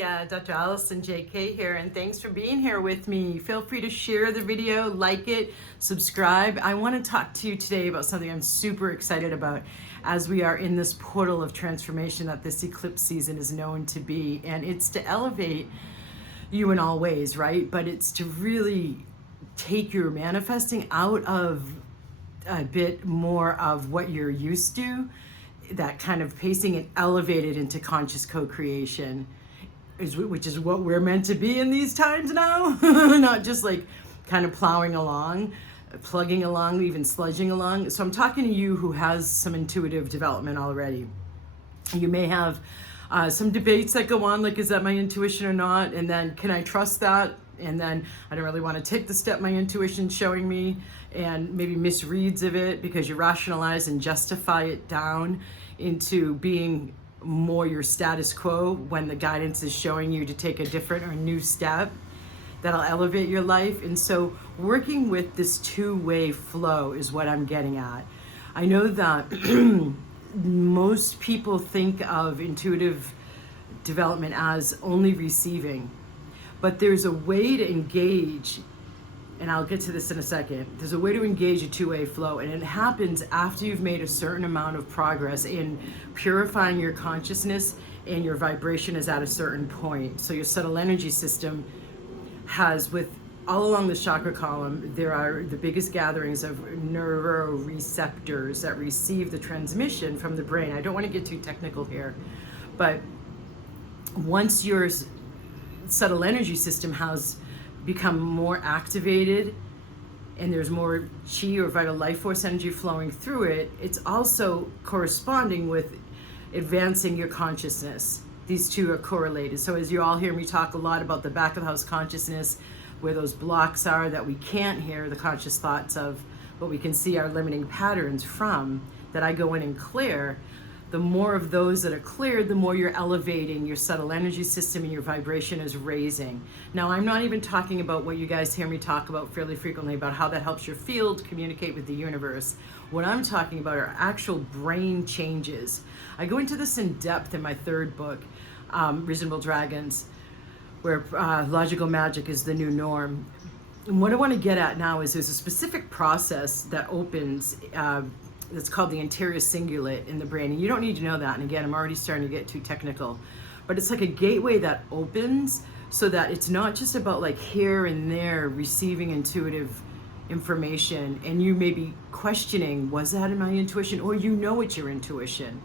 Dr. Allison JK here, and thanks for being here with me. Feel free to share the video, like it, subscribe. I want to talk to you today about something I'm super excited about as we are in this portal of transformation that this eclipse season is known to be. And it's to elevate you in all ways, right? But it's to really take your manifesting out of a bit more of what you're used to, that kind of pacing, and elevate it into conscious co-creation. Which is what we're meant to be in these times now. Not just like kind of plowing along, plugging along, even sludging along. So I'm talking to you who has some intuitive development already. You may have some debates that go on, like, is that my intuition or not? And then, can I trust that? And then I don't really want to take the step my intuition's showing me, and maybe misreads of it because you rationalize and justify it down into being more your status quo when the guidance is showing you to take a different or new step that'll elevate your life. And so working with this two-way flow is what I'm getting at. I know that most people think of intuitive development as only receiving, but there's a way to engage, and I'll get to this in a second. There's a way to engage a two-way flow, and it happens after you've made a certain amount of progress in purifying your consciousness, and your vibration is at a certain point. So your subtle energy system has, with all along the chakra column, there are the biggest gatherings of neuroreceptors that receive the transmission from the brain. I don't want to get too technical here, but once your subtle energy system has become more activated and there's more chi or vital life force energy flowing through it, it's also corresponding with advancing your consciousness. These two are correlated. So as you all hear me talk a lot about the back of the house consciousness, where those blocks are that we can't hear the conscious thoughts of, but we can see our limiting patterns from, that I go in and clear. The more of those that are cleared, the more you're elevating your subtle energy system and your vibration is raising. Now, I'm not even talking about what you guys hear me talk about fairly frequently, about how that helps your field communicate with the universe. What I'm talking about are actual brain changes. I go into this in depth in my third book, Reasonable Dragons, where logical magic is the new norm. And what I want to get at now is there's a specific process that opens that's called the anterior cingulate in the brain. And you don't need to know that. And again, I'm already starting to get too technical. But it's like a gateway that opens so that it's not just about like here and there receiving intuitive information. And you may be questioning, was that in my intuition? Or you know it's your intuition.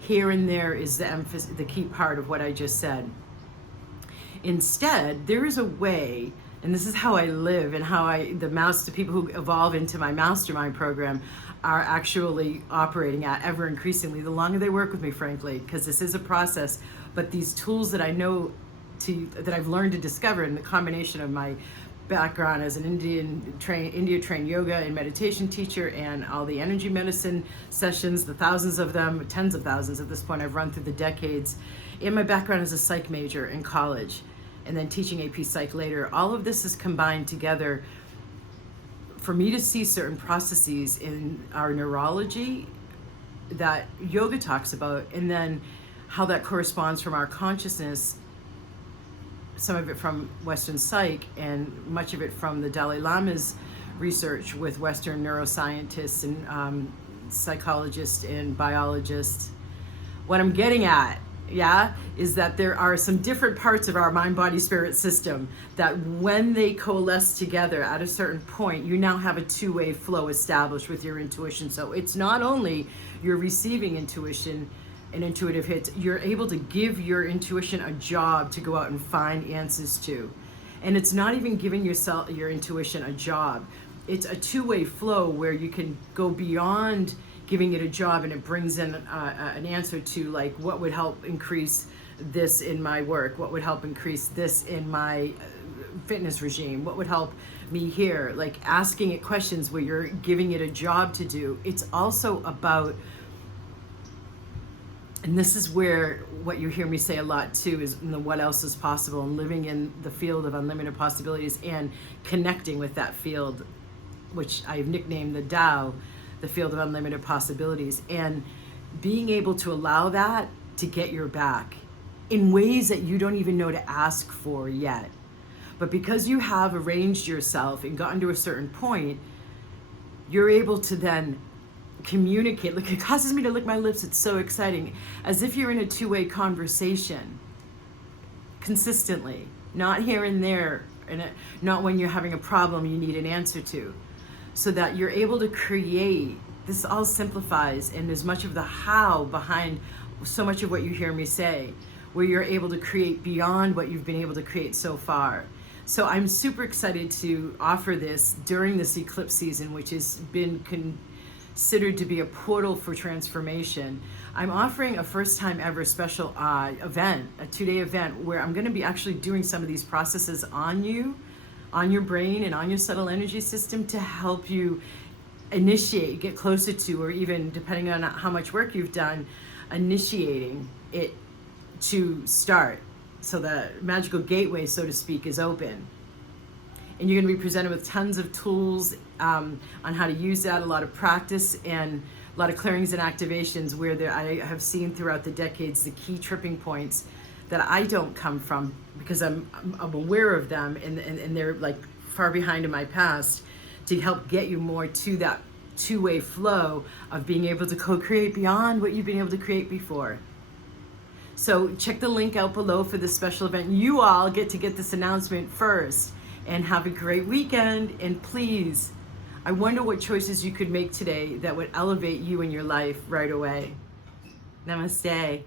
Here and there is the emphasis, the key part of what I just said. Instead, there is a way, and this is how I live, and how the people who evolve into my mastermind program are actually operating at ever increasingly, the longer they work with me, frankly, because this is a process. But these tools that I know that I've learned to discover in the combination of my background as an India-trained yoga and meditation teacher, and all the energy medicine sessions, the thousands of them, tens of thousands at this point I've run through the decades, and my background as a psych major in college, and then teaching AP Psych later, all of this is combined together for me to see certain processes in our neurology that yoga talks about, and then how that corresponds from our consciousness, some of it from Western Psych, and much of it from the Dalai Lama's research with Western neuroscientists and psychologists and biologists. What I'm getting at, is that there are some different parts of our mind, body, spirit system that when they coalesce together at a certain point, you now have a two-way flow established with your intuition. So it's not only you're receiving intuition and intuitive hits, you're able to give your intuition a job to go out and find answers to. And it's not even giving your intuition a job. It's a two-way flow where you can go beyond giving it a job, and it brings in an answer to, like, what would help increase this in my work? What would help increase this in my fitness regime? What would help me here? Like, asking it questions where you're giving it a job to do. It's also about, and this is where what you hear me say a lot too is what else is possible, and living in the field of unlimited possibilities and connecting with that field, which I've nicknamed the Tao, the field of unlimited possibilities, and being able to allow that to get your back. in ways that you don't even know to ask for yet. But because you have arranged yourself and gotten to a certain point, you're able to then communicate. Look, it causes me to lick my lips. It's so exciting. As if you're in a two-way conversation consistently, not here and there, and not when you're having a problem you need an answer to. So that you're able to create. This all simplifies, and there's much of the how behind so much of what you hear me say, where you're able to create beyond what you've been able to create so far. So I'm super excited to offer this during this eclipse season, which has been considered to be a portal for transformation. I'm offering a first time ever special event, a 2-day event, where I'm going to be actually doing some of these processes on you, on your brain and on your subtle energy system, to help you initiate, get closer to, or even depending on how much work you've done, initiating it to start. So the magical gateway, so to speak, is open. And you're going to be presented with tons of tools on how to use that, a lot of practice, and a lot of clearings and activations where I have seen throughout the decades the key tripping points that I don't come from, because I'm aware of them, and they're like far behind in my past, to help get you more to that two-way flow of being able to co-create beyond what you've been able to create before. So check the link out below for this special event. You all get to get this announcement first, and have a great weekend. And please, I wonder what choices you could make today that would elevate you in your life right away. Namaste.